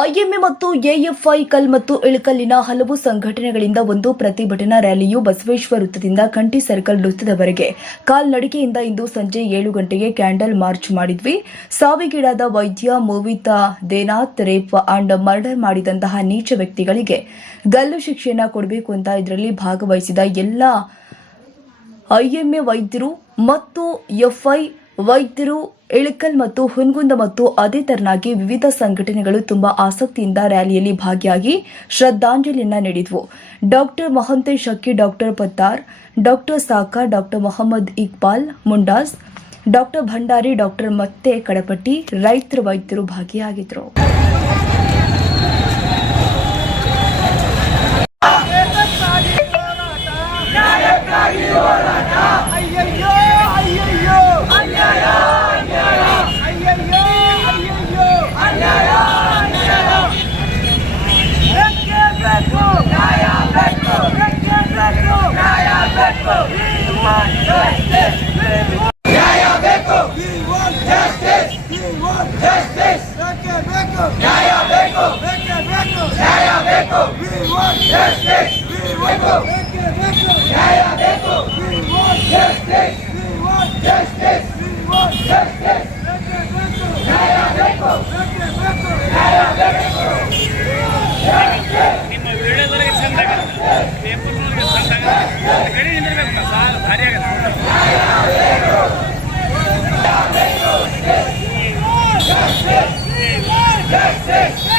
IMA ಮತ್ತು ಎಎಫ್ಐ ಕಲ್ ಮತ್ತು ಇಳಕಲ್ಲಿನ ಹಲವು ಸಂಘಟನೆಗಳಿಂದ ಒಂದು ಪ್ರತಿಭಟನಾ ರ್ಯಾಲಿಯು ಬಸವೇಶ್ವರ ವೃತ್ತದಿಂದ ಕಂಠಿ ಸರ್ಕಲ್ ವೃತ್ತದವರೆಗೆ ಕಾಲ್ನಡಿಗೆಯಿಂದ ಇಂದು ಸಂಜೆ ಏಳು ಗಂಟೆಗೆ ಕ್ಯಾಂಡಲ್ ಮಾರ್ಚ್ ಮಾಡಿದ್ವಿ. ಸಾವಿಗೀಡಾದ ವೈದ್ಯ Moumita Debnath, rape and murder ಮಾಡಿದಂತಹ ನೀಚ ವ್ಯಕ್ತಿಗಳಿಗೆ ಗಲ್ಲು ಶಿಕ್ಷೆಯನ್ನು ಕೊಡಬೇಕು ಅಂತ ಇದರಲ್ಲಿ ಭಾಗವಹಿಸಿದ ಎಲ್ಲ ಐಎಂಎ ವೈದ್ಯರು ಮತ್ತು ಎಫ್ಐ ವೈದ್ಯರು, ಇಳಕಲ್ ಮತ್ತು ಹುನ್ಗುಂದ ಮತ್ತು ಅದೇ ತರನಾಗಿ ವಿವಿಧ ಸಂಘಟನೆಗಳು ತುಂಬಾ ಆಸಕ್ತಿಯಿಂದ ರ್ಯಾಲಿಯಲ್ಲಿ ಭಾಗಿಯಾಗಿ ಶ್ರದ್ಧಾಂಜಲಿಯನ್ನ ನೀಡಿದ್ವು. Doctor Mahantesh Akki doctor Pattar doctor Saka doctor Mohammed Iqbal Mundas doctor Bhandari doctor ಮತ್ತೆ ಕಡಪಟ್ಟಿ ರೈತರ ವೈದ್ಯರು ಭಾಗಿಯಾಗಿದ್ದರು. ಅಯ್ಯಯ್ಯೋ ಅಯ್ಯಯ್ಯೋ ಅನ್ಯಾಯ ಅಯ್ಯಯ್ಯೋ ಅಯ್ಯಯ್ಯೋ ಅನ್ಯಾಯ ಬೇಕೇ ಬೇಕು ನ್ಯಾಯ ಬೇಕು ಬೇಕೇ ಬೇಕು ನ್ಯಾಯ ಬೇಕು We want justice. We want- ನ್ಯಾಯ ಬೇಕು We want justice. We want justice. ಬೇಕೇ ಬೇಕು ನ್ಯಾಯ ಬೇಕು ಬೇಕೇ ಬೇಕು ನ್ಯಾಯ ಬೇಕು We want justice. We want ಬೇಕೇ ಬೇಕು ನ್ಯಾಯ ಬೇಕು We want justice. We want justice. We want justice. ಬೇಕೇ ಬೇಕು ನ್ಯಾಯ ಬೇಕು ಬೇಕೇ ಬೇಕು ನ್ಯಾಯ ಬೇಕು ನಿಮ್ಮ ವಿಡಿಯೋದವರೆಗೆ ಚಂದ ಪೇಪರ್ನವ್ರಿಗೆ ಚಂದ Six.